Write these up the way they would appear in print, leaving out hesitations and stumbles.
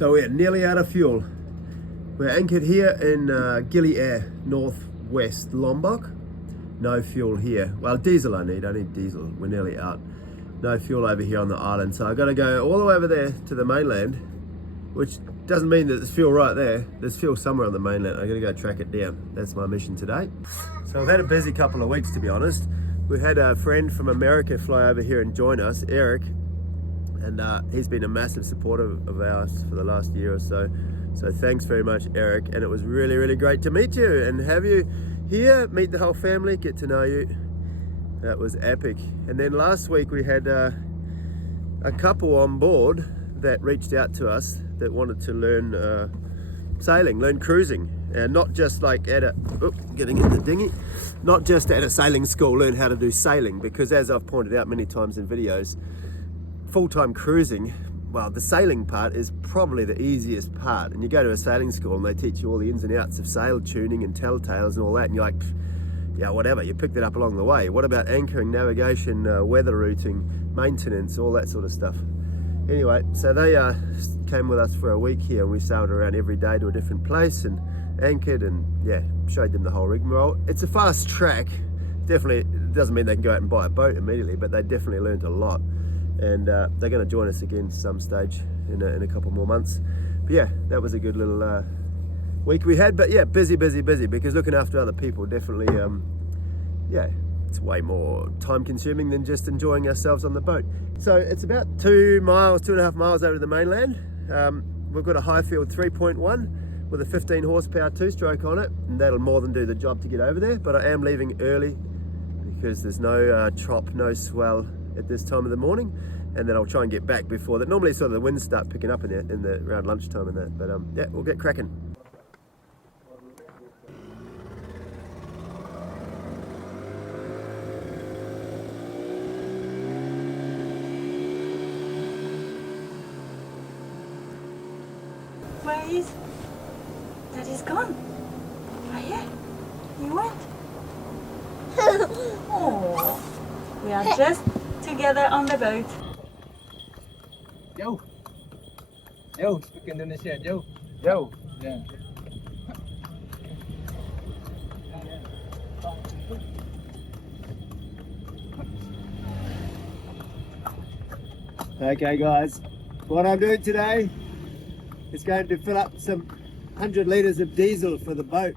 So we're nearly out of fuel. We're anchored here in Gili Air, northwest Lombok. No fuel here. Well, diesel I need diesel. We're nearly out. No fuel over here on the island. So I've got to go all the way over there to the mainland, which doesn't mean that there's fuel right there. There's fuel somewhere on the mainland. I'm going to go track it down. That's my mission today. So I've had a busy couple of weeks, to be honest. We had a friend from America fly over here and join us, Eric. And he's been a massive supporter of ours for the last year or so. So thanks very much, Eric. And it was really, really great to meet you and have you here, meet the whole family, get to know you. That was epic. And then last week we had a couple on board that reached out to us that wanted to learn sailing, learn cruising. And not just like at a, getting in the dinghy, not just at a sailing school, learn how to do sailing. Because as I've pointed out many times in videos, full-time cruising, well, the sailing part is probably the easiest part. And you go to a sailing school and they teach you all the ins and outs of sail tuning and telltales and all that. And you're like, yeah, whatever, you picked it up along the way. What about anchoring, navigation, weather routing, maintenance, all that sort of stuff? Anyway, so they came with us for a week here and we sailed around every day to a different place and anchored and yeah, showed them the whole rigmarole. It's a fast track. Definitely doesn't mean they can go out and buy a boat immediately, but they definitely learned a lot. And they're going to join us again some stage in a couple more months. But yeah, that was a good little week we had. But yeah, busy because looking after other people definitely, yeah, it's way more time consuming than just enjoying ourselves on the boat. So it's about 2.5 miles over to the mainland. We've got a highfeild 3.1 with a 15 horsepower two-stroke on it, and that'll more than do the job to get over there. But I am leaving early because there's no trop, no swell at this time of the morning, and then I'll try and get back before that. Normally sort of the winds start picking up in the around lunchtime and that, but yeah, we'll get cracking. Where is Daddy's gone? Are you? You went? Oh, we are just together on the boat. Joe. Joe, speak Indonesia, Joe. Yo. Yeah. Okay guys, what I'm doing today is going to fill up some 100 litres of diesel for the boat.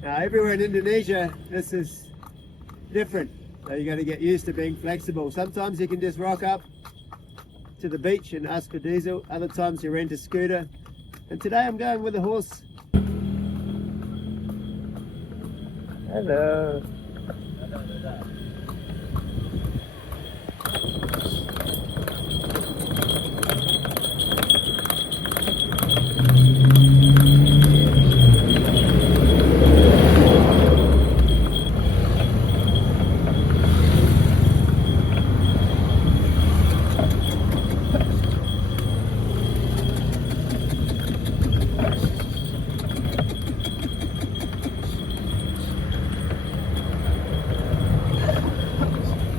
Now everywhere in Indonesia this is different, so you're going to get used to being flexible. Sometimes you can just rock up to the beach and ask for diesel, other times you rent a scooter, and today I'm going with a horse. Hello.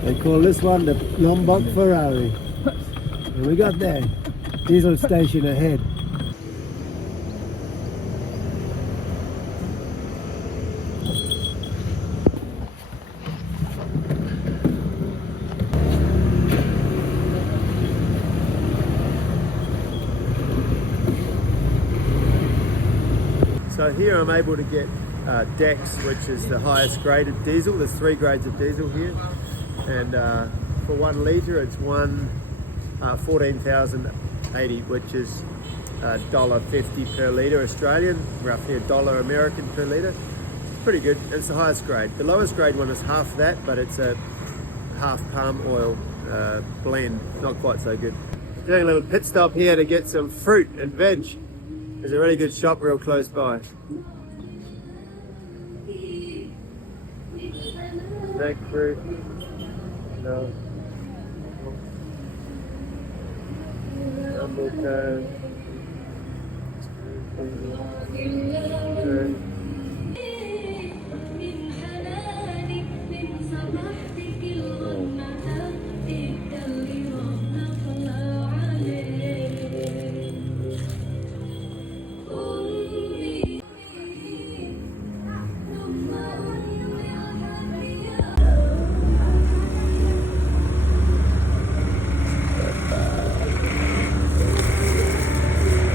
They call this one the Lombok Ferrari. And we got there, diesel station ahead. So here I'm able to get Dex, which is the highest grade of diesel. There's 3 grades of diesel here. And for 1 litre it's 14,080, which is $1.50 per litre Australian, roughly $1 American per litre. It's pretty good. It's the highest grade. The lowest grade one is half that, but it's a half palm oil blend, not quite so good. Doing a little pit stop here to get some fruit and veg. There's a really good shop real close by. Snack fruit. No. Rambutan.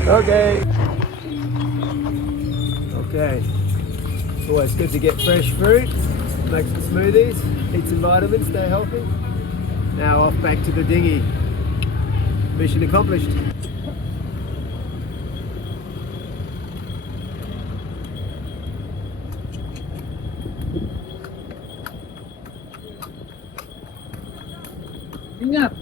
Okay. Okay. Always good to get fresh fruit, make some smoothies, eat some vitamins, stay healthy. Now off back to the dinghy. Mission accomplished. Ingat.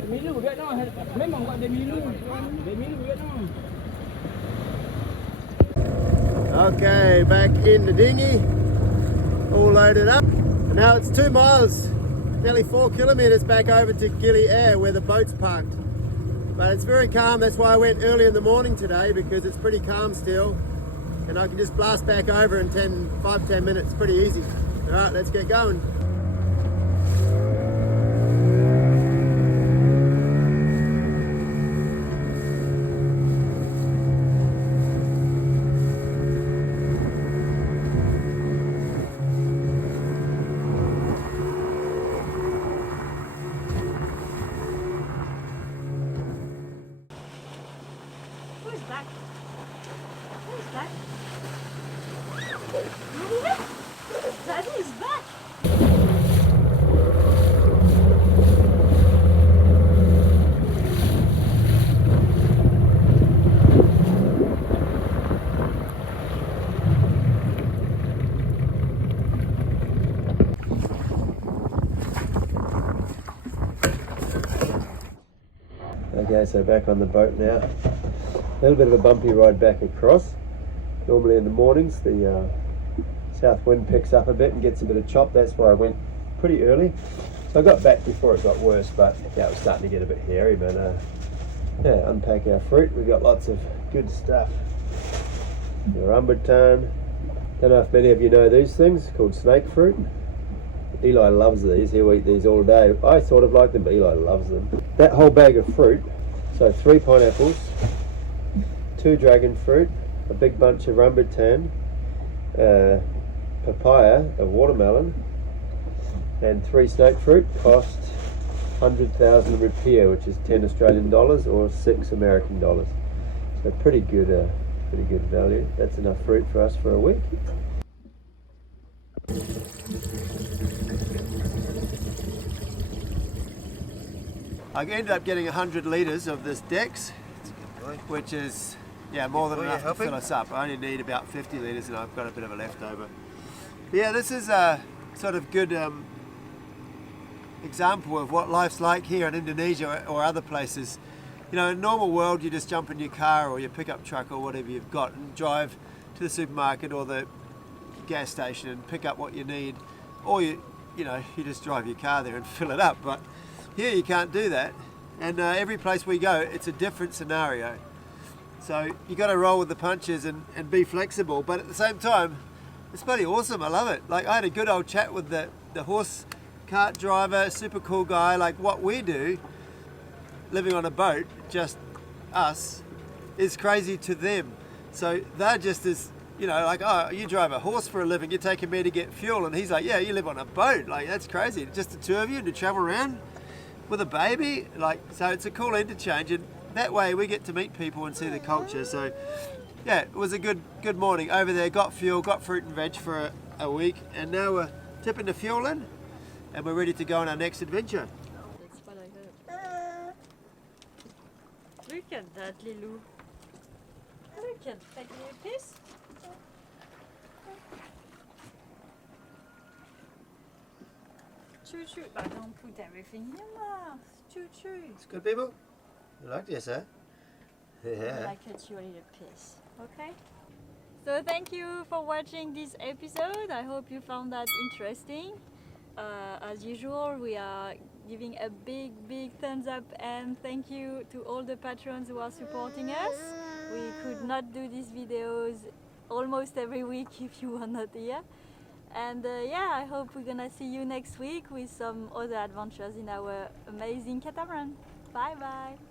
Demilu dia noh. Memang buat demilu. Demilu dia noh. Okay, back in the dinghy, all loaded up. And now it's 2 miles, nearly 4 kilometres back over to Gili Air where the boat's parked. But it's very calm, that's why I went early in the morning today, because it's pretty calm still. And I can just blast back over in 5-10 minutes, pretty easy. All right, let's get going. Who's that? Who's that? Maria? Daddy is back. Okay, so back on the boat now. A little bit of a bumpy ride back across. Normally in the mornings the south wind picks up a bit and gets a bit of chop, that's why I went pretty early. So I got back before it got worse, but yeah, it was starting to get a bit hairy, but yeah, unpack our fruit. We've got lots of good stuff. The rambutan. Don't know if many of you know these things, called snake fruit. Eli loves these, he'll eat these all day. I sort of like them, but Eli loves them. That whole bag of fruit, so 3 pineapples, 2 dragon fruit, a big bunch of rambutan, papaya, a watermelon, and 3 snake fruit cost 100,000 rupiah, which is 10 Australian dollars or 6 American dollars. So pretty good value. That's enough fruit for us for a week. I ended up getting 100 litres of this Dex, which is more than enough to fill us up. I only need about 50 litres and I've got a bit of a leftover. But yeah, this is a sort of good example of what life's like here in Indonesia or other places. You know, in a normal world, you just jump in your car or your pickup truck or whatever you've got and drive to the supermarket or the gas station and pick up what you need, or you just drive your car there and fill it up. But here you can't do that, and every place we go it's a different scenario, so you got to roll with the punches and be flexible, but at the same time it's bloody awesome. I love it. Like, I had a good old chat with the horse cart driver, super cool guy. Like, what we do living on a boat, just us, is crazy to them. So they're just as, like, oh, you drive a horse for a living, you're taking me to get fuel, and he's like, yeah, you live on a boat. Like, that's crazy. Just the two of you and to travel around with a baby. Like, so it's a cool interchange, and that way we get to meet people and see the culture. So yeah, it was a good morning over there. Got fuel, got fruit and veg for a week, and now we're tipping the fuel in and we're ready to go on our next adventure. That's what I heard. Look at that, Lilou. Look at that. Can you piss? Choo choo. But don't put everything in your mouth. Choo choo. It's good, people. You like this, eh? Yeah. Like a little piss. Okay? So thank you for watching this episode. I hope you found that interesting. As usual, we are giving a big thumbs up, and thank you to all the patrons who are supporting us. We could not do these videos almost every week if you were not here. And yeah, I hope we're gonna see you next week with some other adventures in our amazing catamaran. Bye bye.